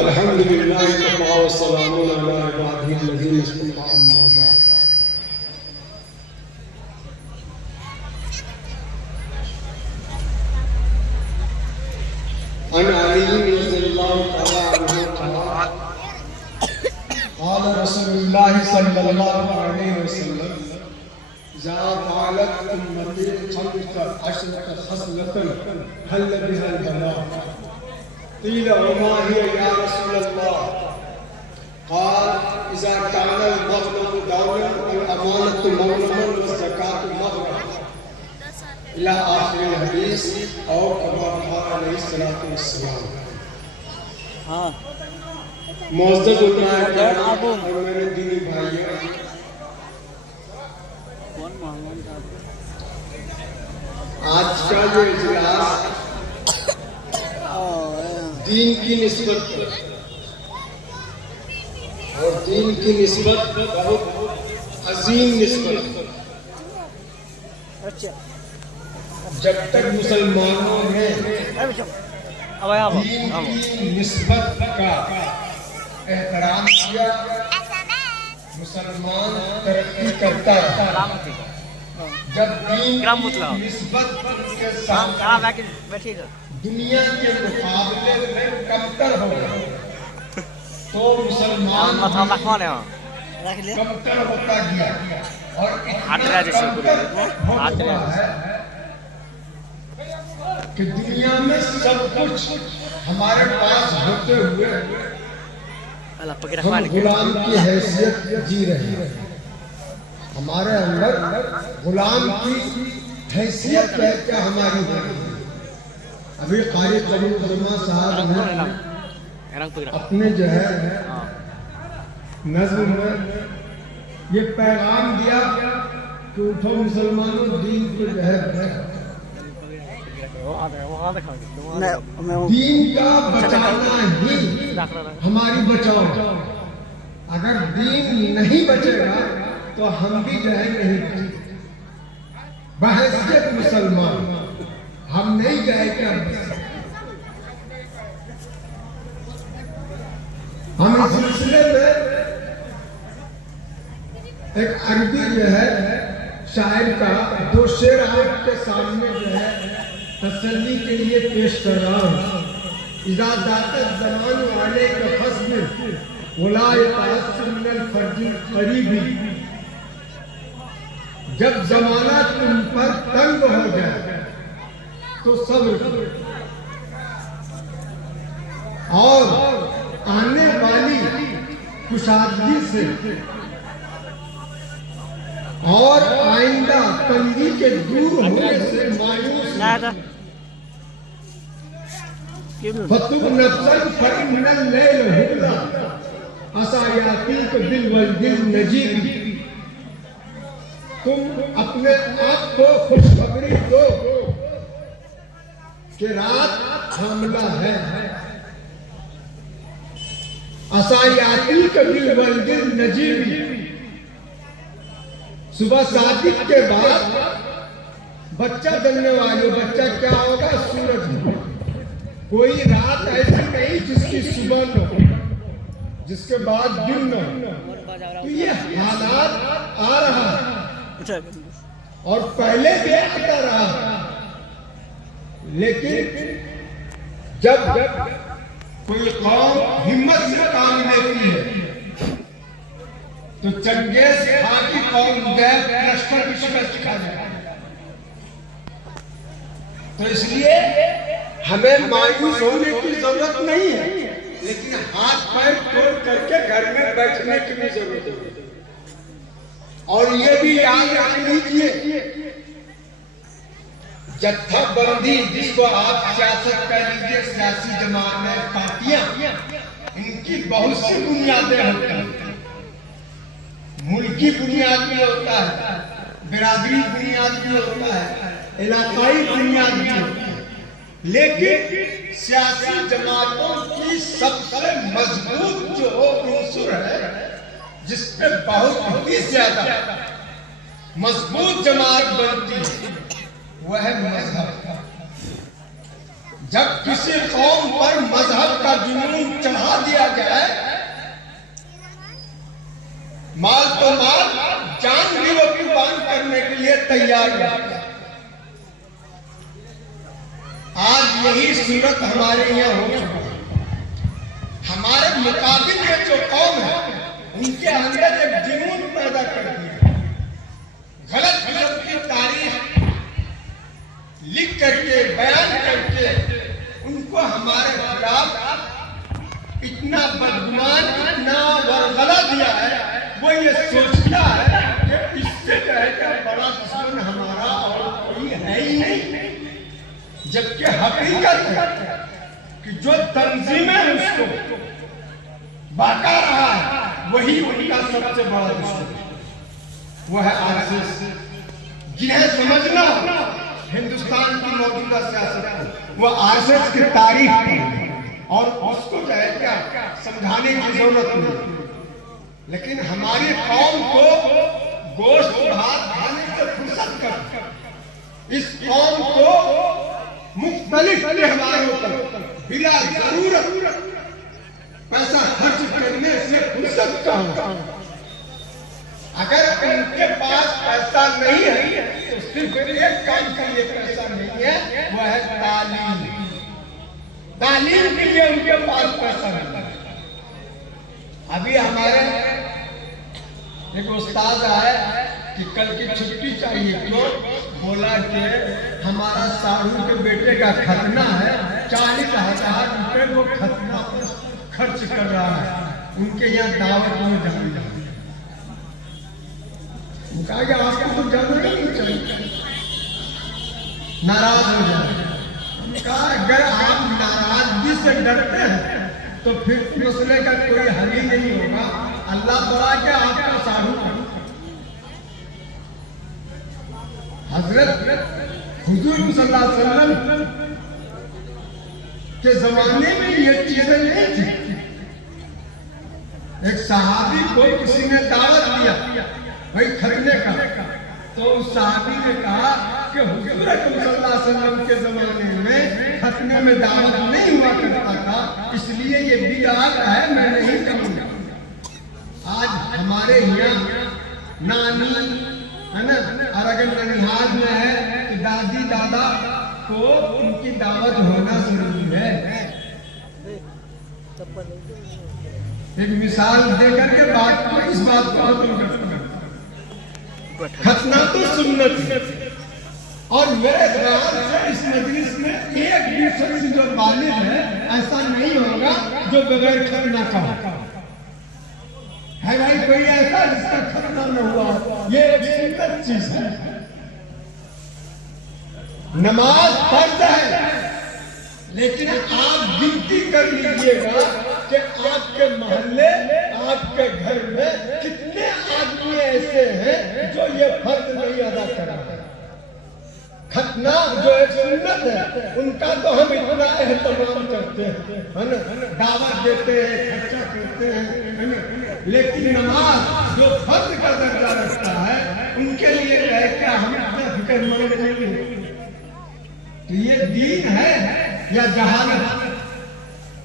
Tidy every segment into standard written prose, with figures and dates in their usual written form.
अल्हम्दुलिल्लाह व सलामुन अला इबादिहिल्लज़ीना इस्तफ़ा अम्मा बाद। अन अली रज़ियल्लाहु तआला अन्हु क़ाल क़ाल रसूलुल्लाह सल्लल्लाहु अलैहि वसल्लम जा क़ालत उम्मती खम्स अशरत खस्लतन हल बिहल बला क़ील वमा हिय या रसूलल्लाह क़ाल इज़ा काना अल-मग़नमु दौलन वल अमानतु मग़नमन व ज़कातु मग़नमन इला आखिर हदीस और कमा क़ाल अलैहिस्सलातु वस्सलाम। हाँ मुअज़्ज़ज़ उलमा और मेरे दीनी भाइयों, आज का जो इजलास दीन की निस्बत पर और दीन की निस्बत बहुत अजीम निस्बत। जब तक मुसलमानों ने दीन की निस्बत का एहतराम किया, मुसलमान तरक्की करता है। जब दीन की निस्बत के साथ दुनिया के मुकाबले में कमतर हो गए तो मुसलमान कमतर होता गया और इतना कमतर होता है कि दुनिया में सब कुछ हमारे पास होते हुए हम गुलाम की हैसियत जी रहे हैं। हमारे अंदर गुलाम की हैसियत क्या हमारी है। अभी कारी कबीर उलमा साहब ने अपने जो है नज़्म में ये पैगाम दिया कि उठो मुसलमानों, दीन को जो है दीन का बचाना ही हमारी बचाओ। अगर दीन नहीं बचेगा तो हम भी जो है नहीं बचेंगे। बहैसियत मुसलमान हम नहीं जाएंगे। हम इस सिलसिले में एक अरबी जो है शायर का दो शेर आपके सामने जो है तसल्ली के लिए पेश कर रहा हूँ। इज़ा जातत ज़मान वाले के फस्ल वला यतअस्सर मिनल फर्जिल करीबी। जब जमाना तुम पर तंग हो जाए तो सब्र करो और आने वाली कुशादगी से और आइंदा तंगी के दूर होने से मायूस फतुब नफ्सन फइन्नल लैल हुदा असायाती को दिल वल दिल नजीबी। तुम अपने आप को खुशखबरी दो कि रात हमला है। असायाती का दिल वल दिल नजीबी। सुबह सादिक के बाद बच्चा जन्मने वाले बच्चा क्या होगा? सूरज। कोई रात ऐसी नहीं जिसकी सुबह न हो, जिसके बाद दिन न हो। तो ये हालात आ रहा है और पहले भी आता रहा। लेकिन जब कोई कौम हिम्मत से काम लेती है तो चंगेज खान की कौम लश्कर भी शिकस्त खा जाए। तो इसलिए हमें मायूस होने की जरूरत नहीं है, लेकिन हाथ पैर तोड़ करके घर में बैठने की भी जरूरत है। और ये भी याद रख लीजिए, जत्थाबंदी जिसको आप सियासत कह लीजिए, सियासी जमात पार्टियां, इनकी बहुत सी बुनियादें होती हैं। मुल्की बुनियाद भी होता है, बिरादरी बुनियाद भी होता है, इलाकाई बुनियाद भी होता है। लेकिन सियासी जमातों की सबसे मजबूत जो उन्सुर है, जिसपे बहुत ही ज्यादा मजबूत जमात बनती है, वह है मजहब। जब किसी कौम पर मजहब का जुनून चढ़ा दिया जाए, माल तो माल, जान भी वो कुर्बान करने के लिए तैयार है। आज यही सूरत हमारे यहाँ हो चुका है। हमारे मुकाबिल में जो कौम है उनके अंदर एक जुनून पैदा कर दिया, गलत गलत की तारीफ लिख करके बयान करके उनको हमारे खिलाफ इतना बदगुमान, इतना वरगला दिया है। वो ये सोचता है कि इससे कहकर बड़ा दुश्मन हमारा और कोई है ही नहीं, जबकि हकीकत है कि जो तंजीमें उसको बाका रहा है वही उनका सबसे बड़ा दुश्मन है, वो है आरएसएस। जिन्हें समझना हिंदुस्तान की मौजूदा सियासत को, वो आरएसएस की तारीफ और उसको जो है क्या समझाने की जरूरत नहीं। लेकिन हमारी कौम को गोश्त भात खाने से फुर्सत कर, इस कौम को मुख्तलिफ त्योहारों पर बिना जरूरत पैसा खर्च करने से फुर्सत का हो। अगर उनके पास पैसा नहीं है तो सिर्फ एक काम के लिए पैसा नहीं है, वह है तालीम। तालीम के लिए उनके पास पैसा नहीं है। अभी हमारे एक उस्ताद आए कि कल की छुट्टी चाहिए, क्यों? बोला कि हमारा साहू के बेटे का खतना है, 40,000 रुपए वो खतना पर खर्च कर रहा है, उनके यहाँ दावत में जाना। कहा कि आपको तो जाना नहीं चाहिए, नाराज हो जाए। कहा अगर आप नाराजगी से डरते हैं तो फिर मसले का कोई हल ही नहीं होगा। अल्लाह बड़ा के आपका साधु हजरत हुजूर सल्लल्लाहु अलैहि वसल्लम के जमाने में ये चीजें नहीं थी। एक सहाबी को किसी ने दावत दिया भाई खरीदने का, तो उस सहाबी ने कहा कि हुजूर सल्लल्लाहु अलैहि वसल्लम के जमाने में खतने में दावत नहीं हुआ करता था, इसलिए ये बिदअत है, मैं नहीं करूंगा। आज हमारे यहाँ नानी है ना, और अगर ननिहाल में है तो दादी दादा को उनकी दावत होना जरूरी है। एक मिसाल देकर के बात को, इस बात को खत्म करता हूं। खतना तो सुन्नत है, और मेरे ख्याल से इस मजलिस में एक भी शख्स जो बालिग है ऐसा नहीं होगा जो बगैर खतना का है। भाई कोई ऐसा जिसका खतना न हुआ, ये एक सुन्नत चीज है। नमाज फर्ज है, लेकिन आप गिनती कर लीजिएगा कि आपके मोहल्ले, आपके घर में कितने आदमी ऐसे हैं जो ये फर्ज नहीं अदा कर रहे। खतना जो एक सुन्नत है, उनका तो हम इतना एहतमाम करते हैं, है ना, दावत देते हैं, खर्चा करते हैं, है ना, लेकिन नमाज जो फर्ज का दर्जा रखता है उनके लिए कहे क्या हम इतना फिक्रमंद नहीं। तो ये दीन है या जहालत?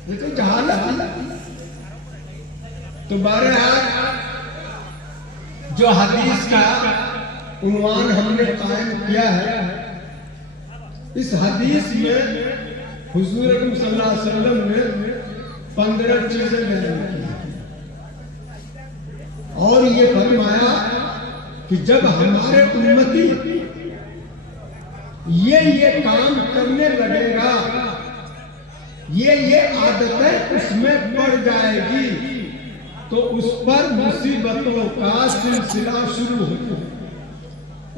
ये तो जहालत है। तो बहरहाल जो हदीस का उन्वान हमने कायम किया है, इस हदीस में हुजूर सल्लल्लाहु अलैहि वसल्लम ने 15 चीजें बयान की और ये फरमाया कि जब हमारे उम्मती ये काम करने लगेगा, ये आदतें उसमें पड़ जाएगी, तो उस पर मुसीबतों का सिलसिला शुरू होगा।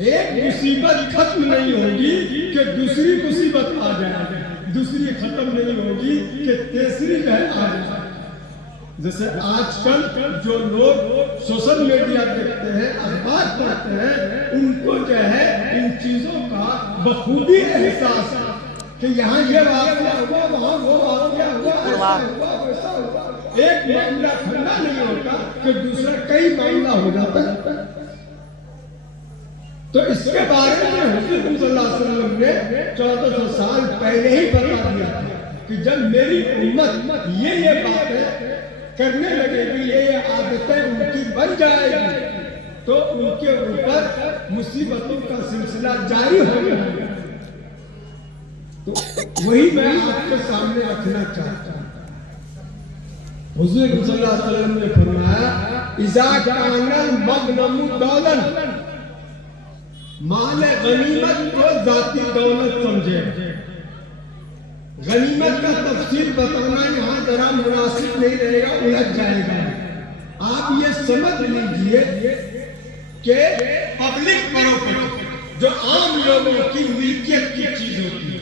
एक मुसीबत खत्म नहीं होगी कि दूसरी मुसीबत आ जाएगी, दूसरी खत्म नहीं होगी कि तीसरी आ जाएगी। जैसे आजकल जो लोग सोशल मीडिया देखते हैं, अखबार पढ़ते हैं, उनको जो है इन चीजों का बखूबी एहसास है कि यहाँ ये वाक़या हुआ, वहाँ वो वाक़या हुआ, ऐसा हुआ, वैसा हुआ। एक मामला ठंडा नहीं होता कि दूसरा कई मामला हो जाता है। तो इसके बारे में हुजूर सल्लल्लाहु अलैहि वसल्लम ने 1400 साल पहले ही बता दिया था कि जब मेरी उम्मत ये बातें करने लगेगी, ये आदतें उनकी बन जाएगी, तो उनके ऊपर मुसीबतों का सिलसिला जारी होगा। तो वही मैं आपके सामने रखना चाहता हूं। हुजूर सल्लल्लाहु अलैहि वसल्लम ने फरमाया, इज़ा कानल मगनमु दौलन, माल गनीमत को जाती दौलत समझे। गनीमत का तफसील बताना यहाँ जरा मुनासिब नहीं रहेगा, उलझ जाएगा। आप ये समझ लीजिए कि पब्लिक प्रॉपर्टी जो आम लोगों की मिल्कियत की चीज होती है,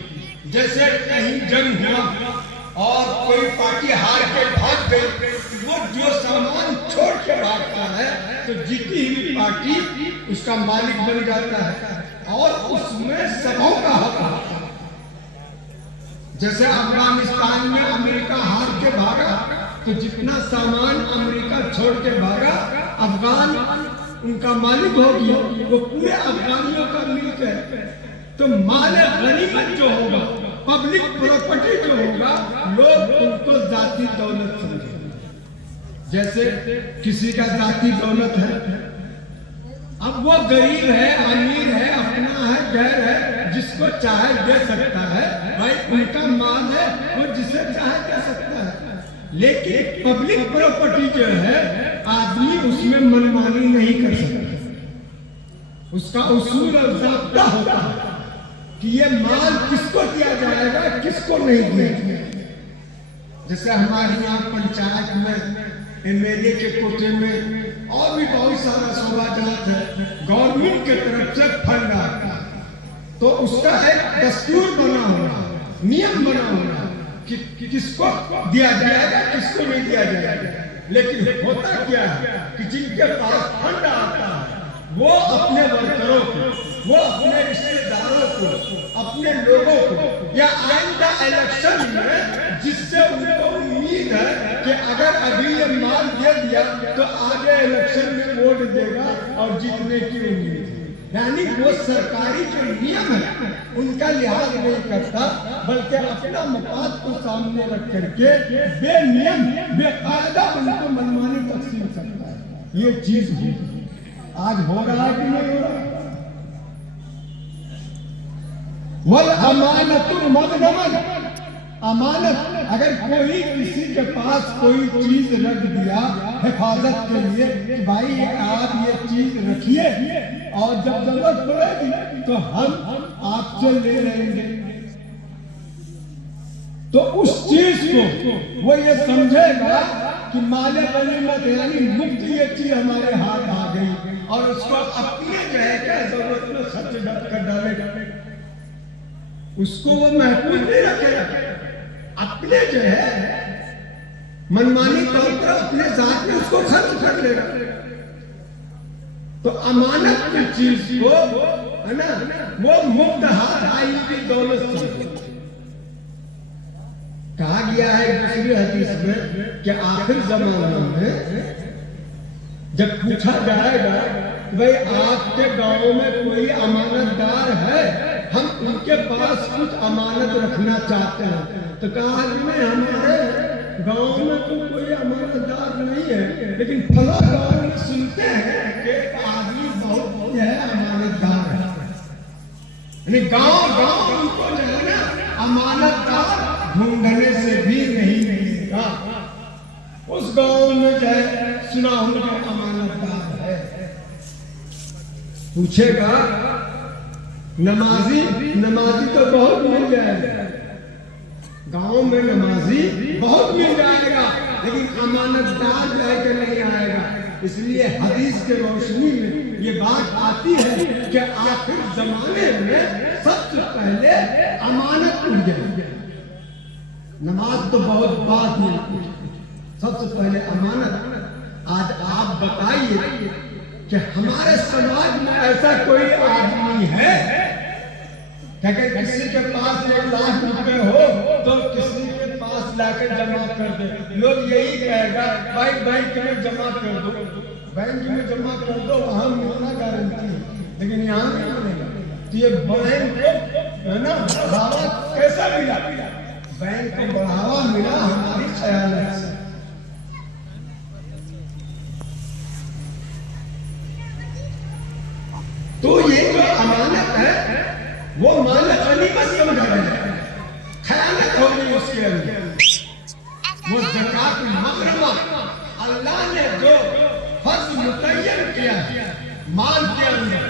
जैसे कहीं जंग हुआ और कोई पार्टी हार के भाग गई, वो जो सामान छोड़ के भागता है तो जीती हुई पार्टी उसका मालिक बन जाता है और उसमें सबों का हक होता है। जैसे अफगानिस्तान में अमेरिका हार के भागा तो जितना सामान अमेरिका छोड़ के भागा, अफगान उनका मालिक हो गया, वो पूरे अफगानियों का मिल्क है। तो माल गनीमत जो होगा, पब्लिक प्रॉपर्टी जो होगा, लोग उनको जाती दौलत समझेंगे। जैसे किसी का जाती दौलत है, अब वो गरीब है, अमीर है, अपना है, गैर है, जिसको चाहे दे सकता है, भाई उनका माल है, वो जिसे चाहे दे सकता है। लेकिन पब्लिक प्रॉपर्टी जो है, आदमी उसमें मनमानी नहीं कर सकता। उसका उसूल और ज़ाब्ता होता है कि ये माल किसको दिया जाएगा, किसको नहीं दिया जाएगा। जैसे हमारे यहाँ पंचायत में, एमएलए के कोटे में और भी बहुत सारा सौगात है, गवर्नमेंट के तरफ से फंड आता है, तो उसका एक दस्तूर बना होना, नियम बना होना कि किसको दिया जाएगा, किसको नहीं दिया जाएगा। लेकिन होता क्या है कि जिनके पास फंड आता है वो अपने वर्करों को, वो अपने रिश्तेदारों को, अपने लोगों को, या आइंदा इलेक्शन में जिससे उनको उम्मीद है कि अगर अभी ये माल दे दिया तो आगे इलेक्शन में वोट देगा और जीतने की उम्मीद है। यानी वो सरकारी जो नियम है उनका लिहाज नहीं करता, बल्कि अपना मफाद को सामने रख करके बेनियम बेकायदा उनको मनमानी तकसीम करता है। ये चीज आज हो रहा है कि नहीं हो रहा? वल अमानतुल मग़नमन, अमानत, अगर कोई किसी के पास कोई चीज रख दिया हिफाजत के लिए कि भाई आप ये चीज रखिए और जब जरूरत पड़ेगी तो हम आपसे ले लेंगे, तो उस चीज को वो ये समझेगा कि माले गनीमत यानी मुफ्त ये चीज हमारे हाथ आ गई और उसको अपने जो है क्या जरूरत में खर्च कर डालेगा, उसको वो महफूज नहीं रखेगा, अपने जो है मनमानी तौर पर अपने साथ में उसको खर्च कर लेगा। तो अमानत की चीज को है ना, वो मुफ्त हाथ आई की दौलत समझो। कहा गया है दूसरी हदीस में कि आखिर जमाना में जब पूछा जाएगा भाई आपके गांव में कोई अमानतदार है, हम उनके पास कुछ अमानत रखना चाहते हैं, तो कहा में हमारे गांव में तो कोई अमानतदार नहीं है, लेकिन फला गांव में सुनते हैं कि आदमी बहुत है अमानतदार है। गांव उनको जो है ना अमानतदार ढूंढने से भी नहीं मिलेगा। उस गांव में जो है सुना होगा अमानतदार है, पूछेगा नमाजी तो बहुत मिल जाएगा, गांव में नमाजी बहुत मिल जाएगा, लेकिन अमानतदार जाके नहीं आएगा। इसलिए हदीस के रोशनी में ये बात आती है कि आखिर जमाने में सबसे पहले अमानत उठ जाएगी। नमाज तो बहुत बाद में, सबसे पहले अमानत। आज आप बताइए कि हमारे समाज में ऐसा कोई आदमी है कि किसी के पास 1 लाख रुपए हो तो किसी के पास लाकर जमा कर दे, लोग यही कहेगा भाई बैंक में जमा कर दो, बैंक में जमा कर दो, वहां मिलना गारंटी है। लेकिन यहाँ नहीं मिलेगा। तो ये बहन को है ना बढ़ावा कैसा मिला? बैंक को बढ़ावा मिला हमारी ख्याल से। तो ये जो अमानत है वो मानत गनीमत समझा जाए, खयानत हो गई उसके अंदर। वो ज़कात मग़रमा अल्लाह ने जो फर्ज मुतय्यन किया माल के अंदर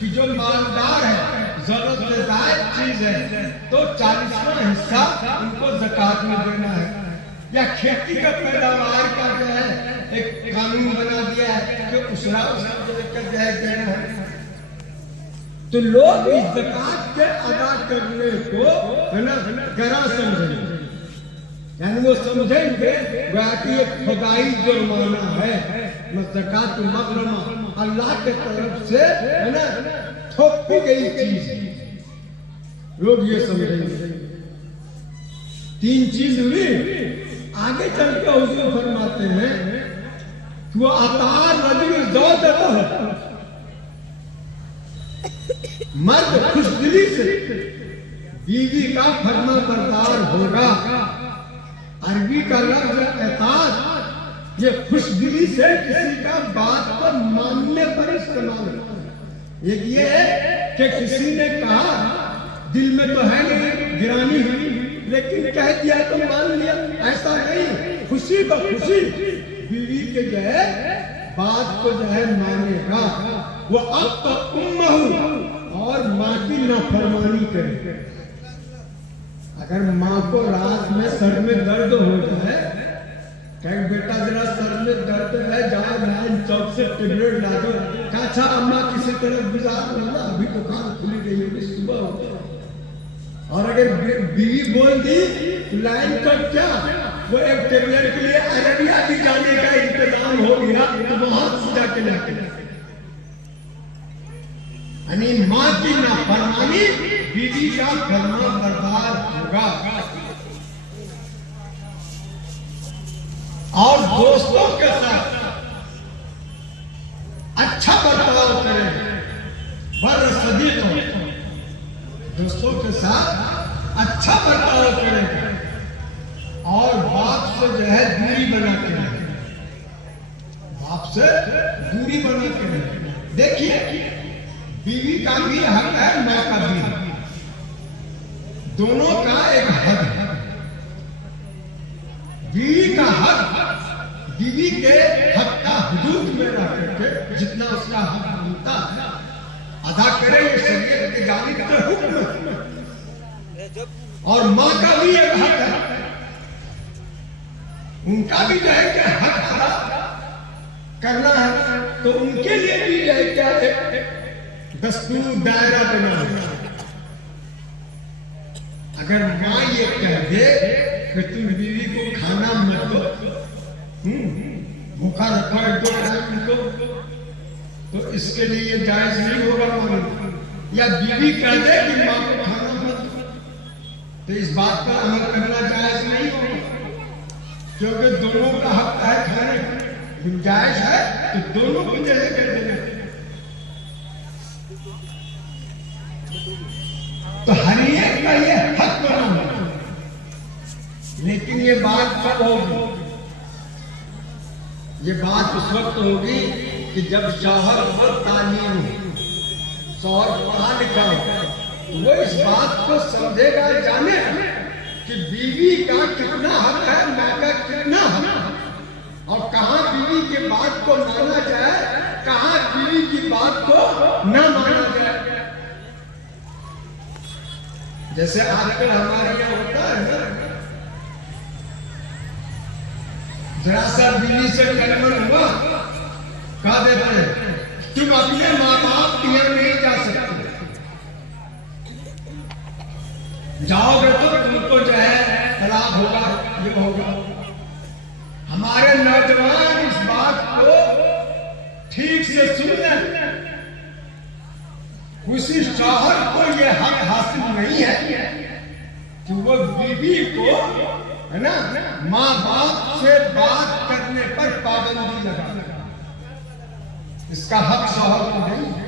कि जो मालदार है जरूरत से ज़ायद चीज है तो 40वां हिस्सा उनको ज़कात में देना है। या खेती का पैदावार का जो है एक कानून बना दिया है कि उसरा देना है। तो लोग इस ज़कात के अदा करने को है ना गरा समझेंगे, यानी वो समझेंगे कि ये खुदाई जुर्माना है, ज़कात मग़रमा अल्लाह के तरफ से है ना थोपी गई चीज, लोग ये समझेंगे। 3 चीज हुई। आगे चल के हुजूर फरमाते हैं कि वो अतार रजुल ज़ौजतहु, मर्द खुशदिली से बीवी का फरमा बरदार होगा। अरबी का लफ्ज़ एताद ये खुशदिली से किसी का बात को मानने पर इस्तेमाल होता है। एक ये है कि किसी ने कहा दिल में तो है नहीं गिरानी हुई लेकिन कह दिया तो मान लिया, ऐसा नहीं। खुशी को खुशी बीवी के जो है बात को जो है मानेगा। वो अब तो उम्महु और माँ की नाफरमानी करे। अगर माँ को रात में सर में दर्द हो जाए, कहे बेटा जरा सर में दर्द है, जाओ लाइन चौक से टेबलेट ला दो, अच्छा अम्मा किसी तरह गुजार लो ना, अभी दुकान खुली गई होगी सुबह हो। और अगर बीवी बोल दी लाइन चौक क्या, वो एक टेबलेट के लिए अरबिया भी जाने का इंतजाम हो गया तो वहां सीधा के लाके, यानी माँ की नाफरमानी बीवी का फरमा बरदार होगा। और दोस्तों के साथ अच्छा बर्ताव करें, बर सदीक़, दोस्तों के साथ अच्छा बर्ताव करें और बाप से जो है दूरी बना के रखें, बाप से दूरी बना के रखें। देखिए बीवी का भी हक है, माँ का भी, दोनों का एक हक है। बीवी का हक बीवी के हक का हुदूद में रह करके जितना उसका हक बनता है अदा करे, ये शरीयत के जानिब से हुक्म है। और माँ का भी एक हक है, उनका भी जो है क्या हक अदा करना है, तो उनके लिए भी जो है क्या एक दस्तूर दायरा बना है। अगर माँ ये कह दे कि तुम बीवी को खाना मत दो, भूखा रखो एक 2 टाइम को, तो इसके लिए ये जायज नहीं होगा मानो। या बीवी कह दे कि माँ को खाना मत दो, तो इस बात पर अमल करना जायज नहीं होगा, क्योंकि दोनों का हक है खाने का। गुंजाइश है तो दोनों को जैसे कर देना, तो हर एक का ये हक बना है। लेकिन ये बात कब होगी? ये बात उस वक्त होगी कि जब शौहर को तालीम, शौहर पढ़ा लिखा हो, वो इस बात को समझेगा, जाने कि बीवी का कितना हक है, माँ का कितना हक है, और कहाँ बीवी की बात को माना जाए, कहाँ बीवी की बात को न माना जाए। जैसे आजकल हमारे यहाँ होता है ना, जरा सा बीवी से कलमन हुआ, कहा देते हैं तुम अपने माँ बाप के यहाँ नहीं जा सकते, जाओगे तो तुमको जो है तलाक होगा, ये होगा। हमारे नौजवान इस बात को ठीक से सुन लें, उसी शौहर को ये हक हासिल नहीं है कि वो बीवी को है ना माँ बाप से बात करने पर पाबंदी लगा, इसका हक शौहर को नहीं है।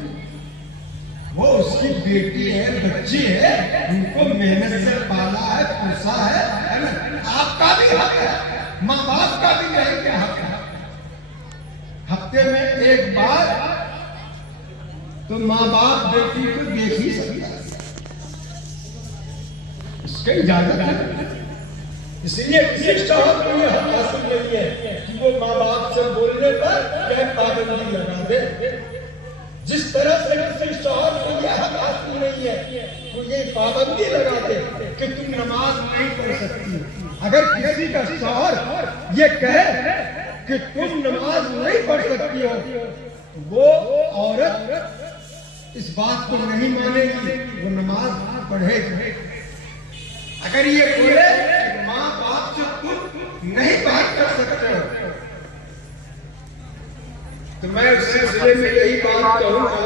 वो उसकी बेटी है, बच्ची है, उनको मेहनत से पाला है, पोसा है ना? आपका भी हक है, माँ बाप का भी यही क्या हक है। हफ्ते में एक बार तो माँ बाप बेटी को देख ही सकता है, इसकी इजाजत है। इसलिए किसी शौहर को यह हक हासिल नहीं है कि वो माँ बाप से बोलने पर क्या पाबंदी लगा दे। जिस तरह से किसी शौहर को यह हक हासिल नहीं है वो ये पाबंदी लगा दे कि तुम नमाज नहीं पढ़ सकती। अगर किसी का शौहर ये कहे कि तुम नमाज नहीं पढ़ सकती हो, वो औरत इस बात को नहीं मानेगी, वो नमाज पढ़ेगी। अगर ये बोले कि माँ बाप से तुम नहीं बात कर सकते हो, तो मैं उस सिलसिले में यही बात कहूंगा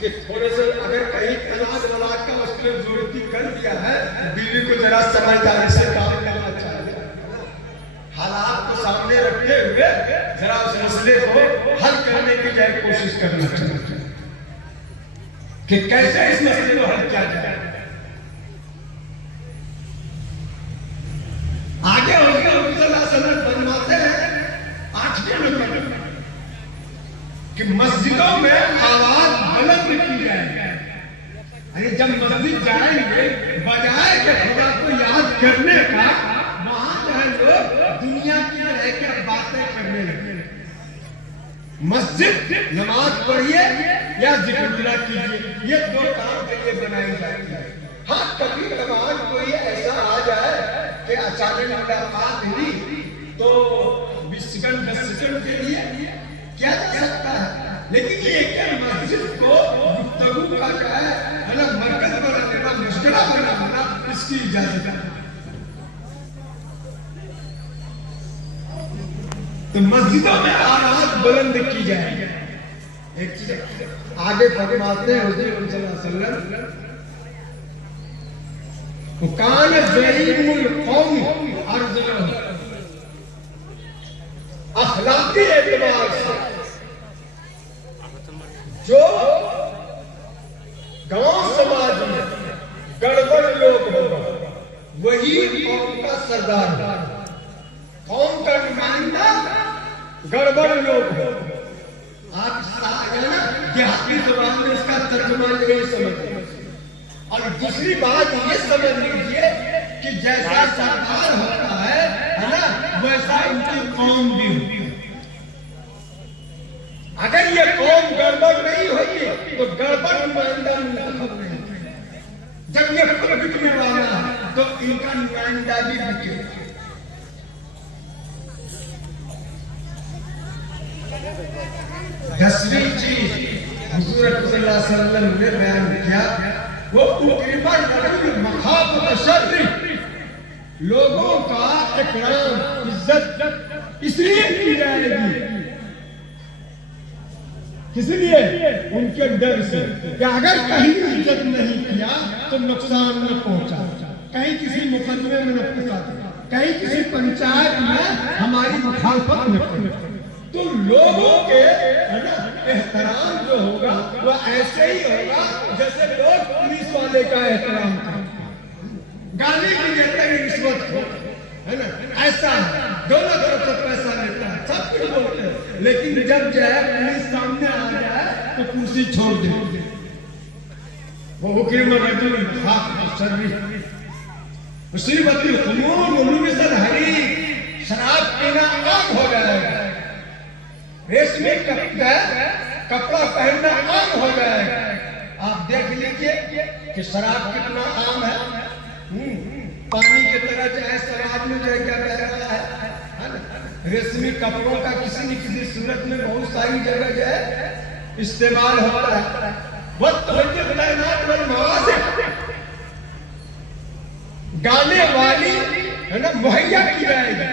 कि थोड़े से अगर कहीं तलाक वलाक का उसने जरूरती कर दिया है, बीवी को जरा समझदारी से काम करना चाहिए। हालात को सामने रखते हुए जरा उस मसले को हल करने की जाए कोशिश करना चाहिए कि कैसे इस मसले को हल किया जाए। आगे बनवाते हैं 8वें नंबर कि मस्जिदों में आवाज बुलंद की जाए। अरे जब मस्जिद जाएंगे बजाय के खुदा को याद करने का, वहां जो है लोग दुनिया की रह कर बातें करने लगे। मस्जिद नमाज पढ़िए या जिक्र कीजिए, ये दो काम के लिए बनाई जाती है। हाँ, कभी कभार कोई ऐसा आ जाए कि अचानक मुलाकात हुई तो 20 सेकंड 10 सेकंड के लिए क्या जा सकता है, लेकिन ये क्या मस्जिद को गुफ्तगू का क्या है ना, मरकज बना देना, मुश्किल बना इसकी इजाजत है। तो मस्जिदों में आवाज बुलंद की जाए। एक चीज आगे फरमाते हैं हुजूर सल्लल्लाहु अलैहि वसल्लम, कान ज़ईमुल कौम अर्ज़ुन, अखलाकी एतबार से जो गांव समाज में गड़बड़ लोग होगा वही कौम का सरदार, कौम का नुमाइंदा गड़बड़ लोग हो। आप देहाती जुबान में इसका तर्जुमा नहीं समझते। और दूसरी बात ये समझ लीजिए कि जैसा सरदार होता है ना, वैसा उनकी कौम भी होती है। अगर ये कौम गड़बड़ नहीं होती तो गड़बड़ नुमाइंदा मुंतखब नहीं होता। जब ये खुद बिकने वाला है तो इनका नुमाइंदा भी बिके। दसवीं चीज हुजूर सल्लल्लाहु अलैहि वसल्लम ने बयान किया, वो लोगों का इकराम इज्जत इसलिए की जाएगी, किसलिए? उनके डर से कि अगर कहीं इज्जत नहीं किया तो नुकसान न पहुंचा, कहीं किसी मुकदमे में न फंसा, कहीं किसी पंचायत में हमारी मुखालफत न करे। तो लोगों के एहतराम जो होगा वो ऐसे ही होगा जैसे लोग पुलिस वाले का एहतराम करते हैं, गाली भी देते हैं, रिश्वत को, है ना, ऐसा दोनों तरफ से पैसा लेता है, सब कुछ बोलते हैं, लेकिन जब जो है पुलिस सामने आ जाए तो कुर्सी छोड़ दे। वो हुक्म रजुल मुसीबती हरी, शराब पीना आम हो जाएगा, रेशमी कपड़ा पहनना आम हो जाएगा। आप देख लीजिए कि शराब कितना आम है, पानी की तरह चाहे शराब में जो क्या बह रहा है ना, रेशमी कपड़ों का किसी न किसी सूरत में बहुत सारी जगह जो है इस्तेमाल होता है। गाने वाली है ना मुहैया की जाएगी।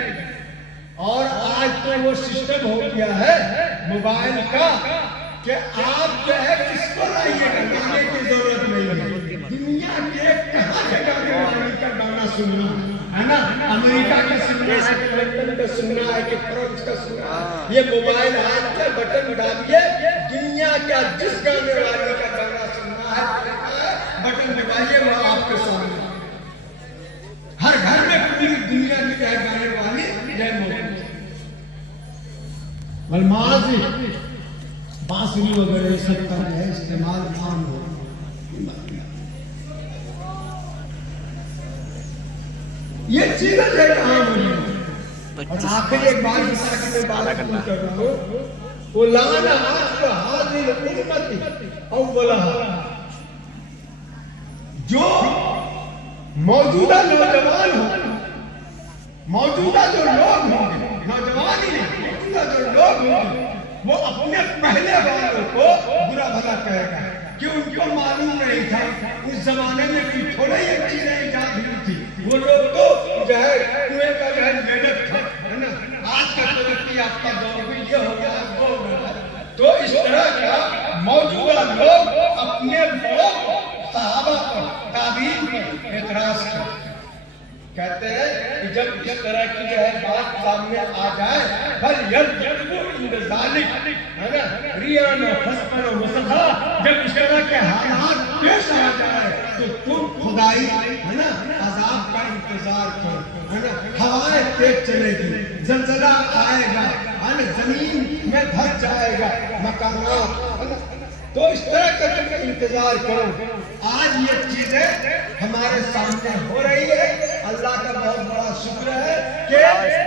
और आज तो वो सिस्टम हो गया है मोबाइल का कि आप जो है किसको लाइएगा, गाने की जरूरत नहीं है। दुनिया के कहां से गाने वाली का गाना सुनना है ना, अमेरिका का सुनना है कि लंदन का सुनना है कि फ्रांस का सुनना है, ये मोबाइल हाथ में बटन दाबिए, दुनिया का जिस गाने वाले का गाना सुनना बटन दबाइए, वह आपके सामने। हर घर में पूरी दुनिया की जय गाने वाली जय मोदी। मलमाज बांसुरी वगैरह सब का जो है इस्तेमाल आम हो। ये चीजें जो कहाँ बनी। और आखिर एक बात बता के मैं बात कर रहा हूँ, वो लाना आपको हाजिर उम्मती और बोला जो मौजूदा नौजवान हो, मौजूदा जो लोग होंगे, नौजवान ही नहीं, मौजूदा जो लोग होंगे, वो अपने पहले वालों को बुरा भला कहेगा कि उनको मालूम नहीं था उस जमाने में कि थोड़े ही चीजें इजाद हुई थी। वो लोग तो जो है कुएं का जो है मेढक था, है ना। आज का तरक्की आपका दौर में ये हो गया, वो हो गया। तो इस तरह का मौजूदा लोग अपने बड़ों सहाबा पर, ताबीन पर एतराज करते हैं। कहते हैं कि जब इस तरह की जो है बात सामने आ जाए, बल है ना, रियान फस्कन वसखा, जब इस तरह के हालात पेश आ जाए तो तुम खुदाई, है ना, अजाब का इंतजार करो, है ना। हवाएं तेज चलेगी, जलजला आएगा, है ना, जमीन में धस जाएगा मकानात, है ना। तो इस तरह का इंतजार करो। आज ये चीजें हमारे सामने हो रही है। अल्लाह का बहुत बड़ा शुक्र है कि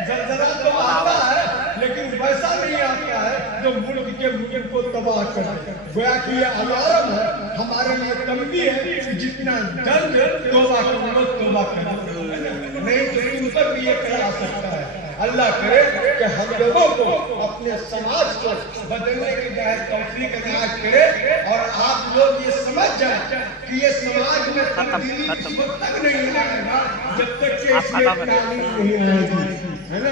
जलजला तो आता है, लेकिन वैसा नहीं आता है जो मुल्क के मुल्क को तबाह कर दे। गोया कि ये अलार्म है हमारे लिए, तंबी है कि जितना जल्द तौबा करो, तौबा करो, नहीं तो इन पर भी ये करा सकता है। अल्लाह करे कि हम लोगों को अपने समाज को बदलने की जो है तौफीक अता करे, और आप लोग ये समझ जाए कि ये समाज में तब्दीली उस वक्त तक नहीं आएगा जब तक कि इसमें तालीम नहीं आएगी, है ना।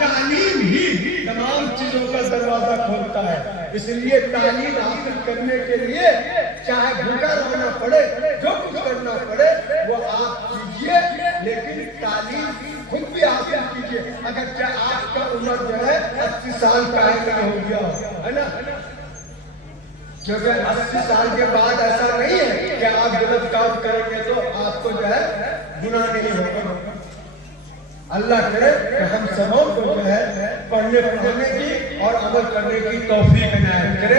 तालीम ही तमाम चीजों का दरवाजा खोलता है। इसलिए तालीम हासिल करने के लिए चाहे भूखा रहना पड़े, जो कुछ करना पड़े वो आप कीजिए, लेकिन तालीम खुद भी हासिल कीजिए। अगर क्या आपका उम्र जो है 80 साल का हो गया, है ना, क्योंकि 80 साल के बाद ऐसा नहीं है कि आप गलत काम करेंगे तो आपको जो है गुनाह नहीं होगा। अल्लाह करे कि हम सबों को जो है पढ़ने पढ़ाने की और अमल करने की तौफीक इनायत करे।